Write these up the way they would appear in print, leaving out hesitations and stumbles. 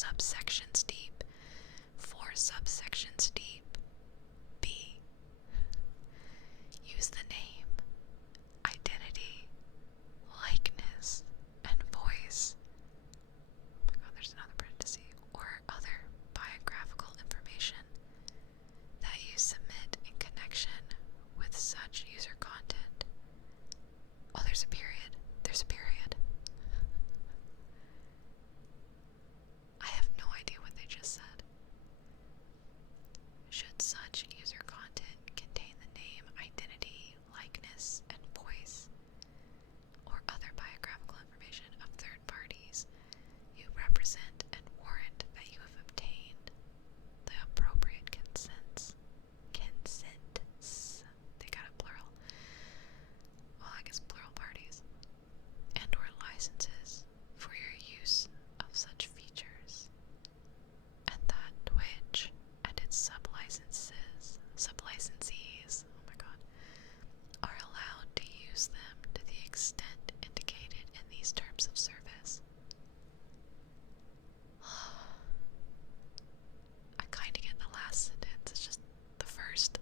subsections deep. 4 subsections deep. B. Use the name, identity, likeness, and voice. Oh my god, there's another parenthesis. Or other biographical information that you submit in connection with such user content. Oh, there's a period. There's a period. I have no idea what they just said. Should such user content contain the name, identity, likeness, and voice, or other biographical information of third parties you represent and warrant that you have obtained the appropriate consents. They got a plural. Well, I guess plural parties. And or licenses for your use of such features. And that Twitch and its sublicensees, oh my god, are allowed to use them to the extent indicated in these terms of service. I kind of get the last sentence. It's just the first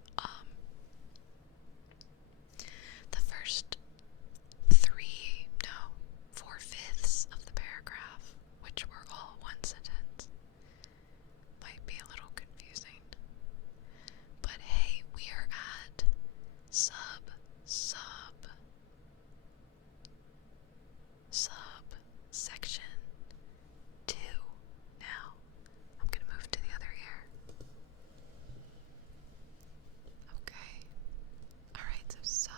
4/5 of the paragraph, which were all one sentence, might be a little confusing. But hey, we are at subsection 2 now. I'm gonna move to the other ear. Okay. Alright, so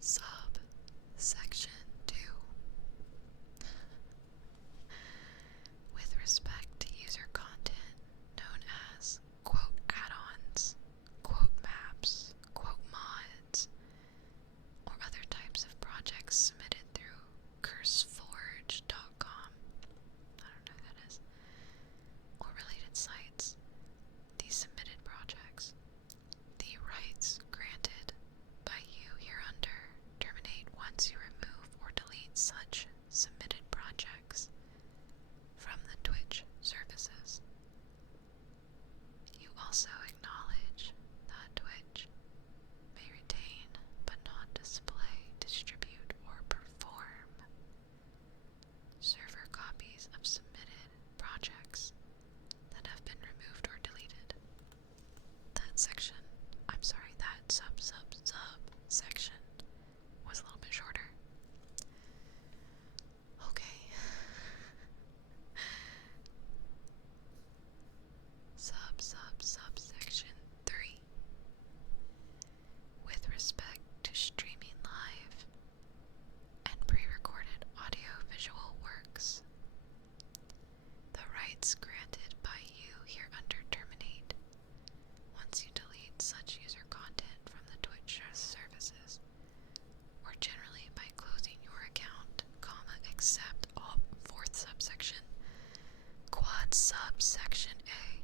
subsection 2. With respect to user content known as quote add-ons, quote maps, quote mods, or other types of projects submitted through curseforge.com, I don't know who that is, or related sites, these submitted projects, the rights granted by you hereunder terminate once you remove or delete such submitted projects from the Twitch services. You also acknowledge that Twitch may retain but not display, distribute, or perform server copies of submitted projects that have been removed or deleted. That section, that subsection was a little bit shorter. Okay. Subsection 3. With respect to streaming live and pre-recorded audio-visual works, the rights granted by you hereunder terminate once you delete such user content from the Twitch services, or generally by closing your account, except all 4th subsection, quad subsection A.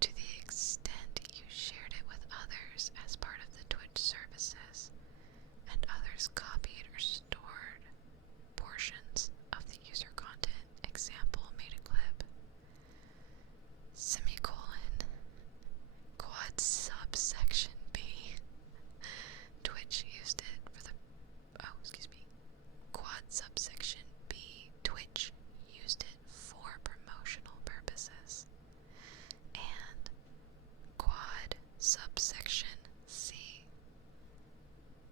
To the extent you shared it with others as part of the Twitch services, and others copied or stored portions of the user content, example, made a clip, semicolon, quad subsection B. Twitch used it for the, quad subsection B. Twitch used it for promotional purposes. And quad subsection C.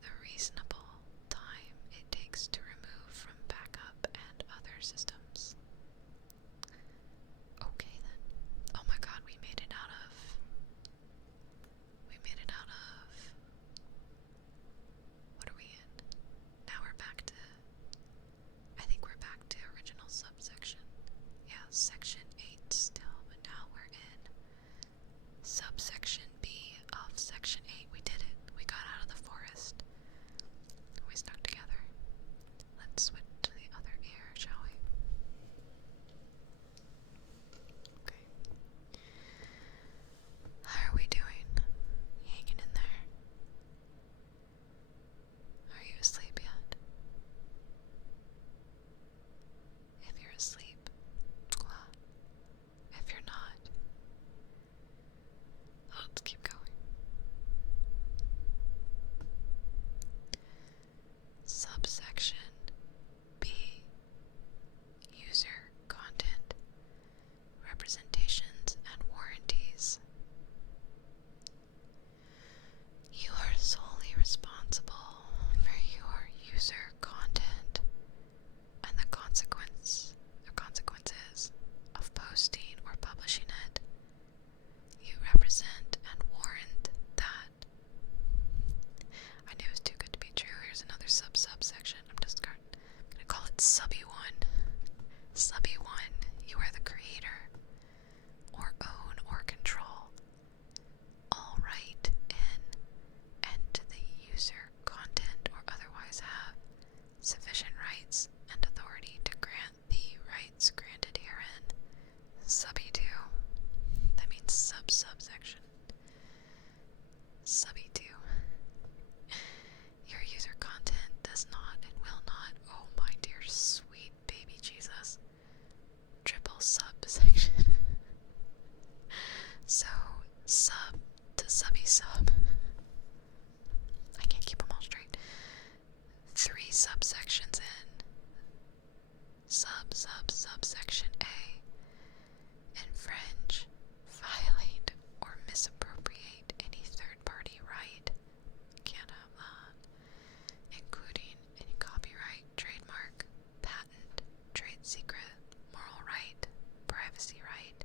The reasonable time it takes to remove from backup and other systems. Okay then. Oh my god, we made it out of what are we in? Now we're back to, I think we're back to original subsection. Yeah, section 8 still, but now we're in subsection B of section 8. We did it. We got out of the forest. We stuck together. Let's switch to the other ear, shall we? Okay. How are we doing? Hanging in there? Are you asleep yet? That's subby one. Subby one, you are the creator, or own or control all right in and to the user, content, or otherwise have sufficient rights and authority to grant the rights granted herein. Subby 2. That means subsection. Subby 2. Your user content does not and will not, oh my dear sweet baby Jesus, triple subsection. So, sub to subby sub. I can't keep them all straight. 3 subsections in. Subsection A. Infringe, violate, or misappropriate any third-party right. Can't have that. Including any copyright, trademark, patent, trade secret, moral right, privacy right,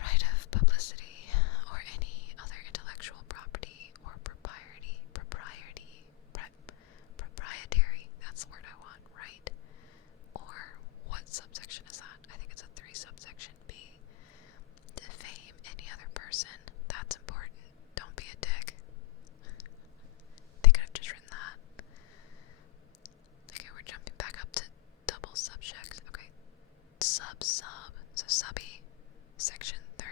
right of publicity, or any other intellectual property or proprietary, that's the word I want, right? Or what subsection is that? I think it's a 3 subsection B. Defame any other person. That's important. Don't be a dick. They could have just written that. Okay, we're jumping back up to double subjects. Okay. So subby. Section 3.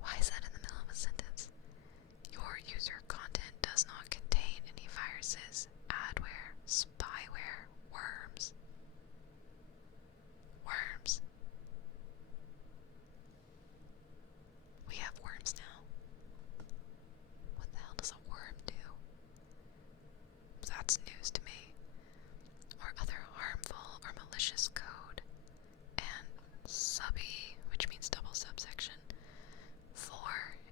Why is that in the middle of a sentence? Your user content does not contain any viruses, adware, spyware, worms. Worms. We have worms now. What the hell does a worm do? That's news to me. Or other harmful or malicious code. And subby, which means double subsection. 4.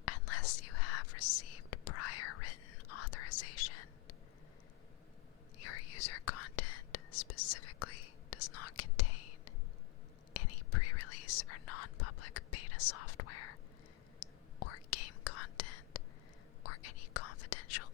Unless you have received prior written authorization. Your user content specifically does not contain any pre-release or non-public beta software or game content or any confidential